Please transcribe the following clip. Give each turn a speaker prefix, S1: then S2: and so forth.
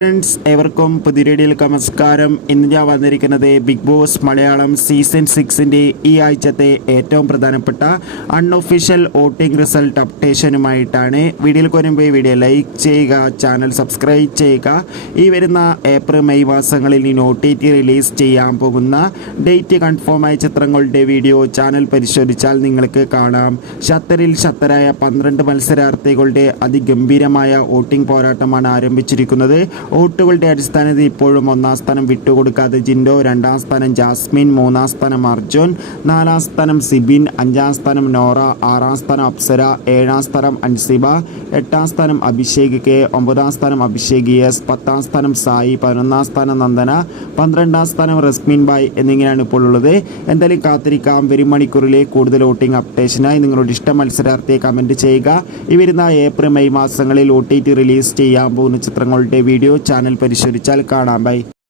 S1: Friends ഏവർക്കും പുതിരേഡിയിലേക്ക് നമസ്കാരം. ഇന്ന് ഞാൻ വന്നിരിക്കുന്നത് ബിഗ് ബോസ് മലയാളം സീസൺ സിക്സിന്റെ ഈ ആഴ്ചത്തെ ഏറ്റവും പ്രധാനപ്പെട്ട അൺഒഫീഷ്യൽ വോട്ടിംഗ് റിസൾട്ട് അപ്ഡേഷനുമായിട്ടാണ് വീഡിയോയിൽ വരുമ്പോൾ വീഡിയോ ലൈക്ക് ചെയ്യുക ചാനൽ സബ്സ്ക്രൈബ് ചെയ്യുക. ഈ വരുന്ന ഏപ്രിൽ മെയ് മാസങ്ങളിൽ ഈ ഒ ടി റിലീസ് ചെയ്യാൻ പോകുന്ന ഡേറ്റ് കൺഫേമായ ചിത്രങ്ങളുടെ വീഡിയോ ചാനൽ പരിശോധിച്ചാൽ നിങ്ങൾക്ക് കാണാം. ഷത്തറിൽ ഷത്തരായ പന്ത്രണ്ട് മത്സരാർത്ഥികളുടെ അതിഗംഭീരമായ വോട്ടിംഗ് പോരാട്ടമാണ് ആരംഭിച്ചിരിക്കുന്നത്. വോട്ടുകളുടെ അടിസ്ഥാനത്തിൽ ഇപ്പോഴും ഒന്നാം സ്ഥാനം വിട്ടുകൊടുക്കാതെ ജിൻഡോ രണ്ടാം സ്ഥാനം ജാസ്മിൻ മൂന്നാം സ്ഥാനം അർജുൻ നാലാം സ്ഥാനം സിബിൻ അഞ്ചാം സ്ഥാനം നോറ ആറാം സ്ഥാനം അപ്സര ഏഴാം സ്ഥാനം അൻസിബ എട്ടാം സ്ഥാനം അഭിഷേക് കെ ഒമ്പതാം സ്ഥാനം അഭിഷേക് എസ് പത്താം സ്ഥാനം സായി പതിനൊന്നാം സ്ഥാനം നന്ദന പന്ത്രണ്ടാം സ്ഥാനം റസ്മിൻ ബായ് എന്നിങ്ങനെയാണ് ഇപ്പോൾ ഉള്ളത്. എന്തായാലും കാത്തിരിക്കാം. വരും മണിക്കൂറിലെ കൂടുതൽ വോട്ടിംഗ് അപ്ഡേഷനായി നിങ്ങളുടെ ഇഷ്ട മത്സരാർത്ഥിയെ കമന്റ് ചെയ്യുക. ഈ വരുന്ന ഏപ്രിൽ മെയ് മാസങ്ങളിൽ ഒ ടി റിലീസ് ചെയ്യാൻ പോകുന്ന ചിത്രങ്ങളുടെ വീഡിയോ ചാനൽ പരിശോധിച്ചാൽ കാണാം. ബൈ